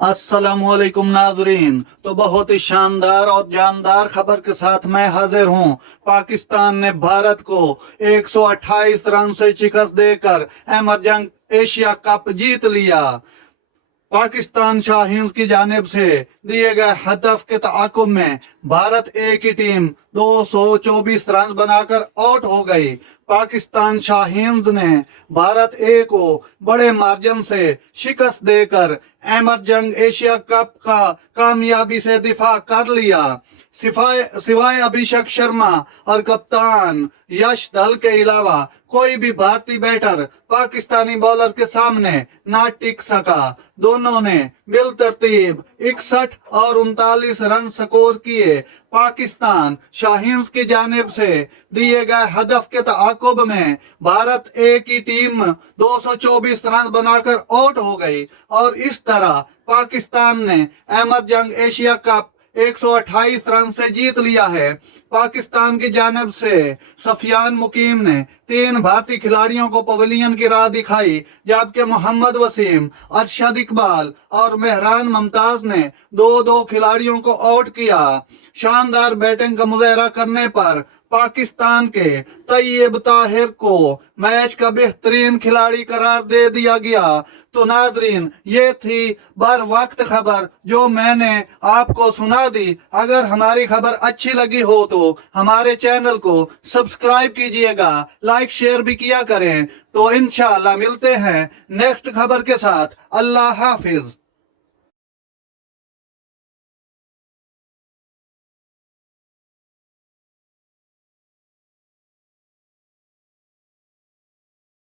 अस्सलामुअलैकुम नाजरीन। तो बहुत ही शानदार और जानदार खबर के साथ मैं हाजिर हूं। पाकिस्तान ने भारत को 128 रन से शिकस्त देकर एमरजंग एशिया कप जीत लिया। पाकिस्तान शाहीन्स की जानिब से दिए गए हदफ के तआकुब में भारत ए की टीम 224 रन बनाकर आउट हो गई। पाकिस्तान शाहीन्स ने भारत ए को बड़े मार्जिन से शिकस्त देकर एमरजंग एशिया कप का कामयाबी से दिफा कर लिया। सिवाय अभिषेक शर्मा और कप्तान यश दल के अलावा कोई भी भारतीय बैटर पाकिस्तानी बॉलर के सामने ना टिक सका। दोनों ने बिलतरतीब 61 और 39 रन स्कोर किए। पाकिस्तान शाहीन्स की जानिब से दिए गए हदफ के तआकुब में भारत ए की टीम 224 रन बनाकर आउट हो गई और इस तरह पाकिस्तान ने एमरजंग एशिया कप 128 रन से जीत लिया है। पाकिस्तान की जानिब से सफियान मुकीम ने 3 भारतीय खिलाड़ियों को पवेलियन की राह दिखाई, जबकि मोहम्मद वसीम, अरशद इकबाल और मेहरान मुमताज ने 2-2 खिलाड़ियों को आउट किया। शानदार बैटिंग का मुजाहरा करने पर पाकिस्तान के तैयब ताहिर को मैच का बेहतरीन खिलाड़ी करार दे दिया गया। तो नाजरीन, ये थी बर वक्त खबर जो मैंने आपको सुना दी। अगर हमारी खबर अच्छी लगी हो तो हमारे चैनल को सब्सक्राइब कीजिएगा, लाइक शेयर भी किया करें। तो इंशाअल्लाह मिलते हैं नेक्स्ट खबर के साथ। अल्लाह हाफिज।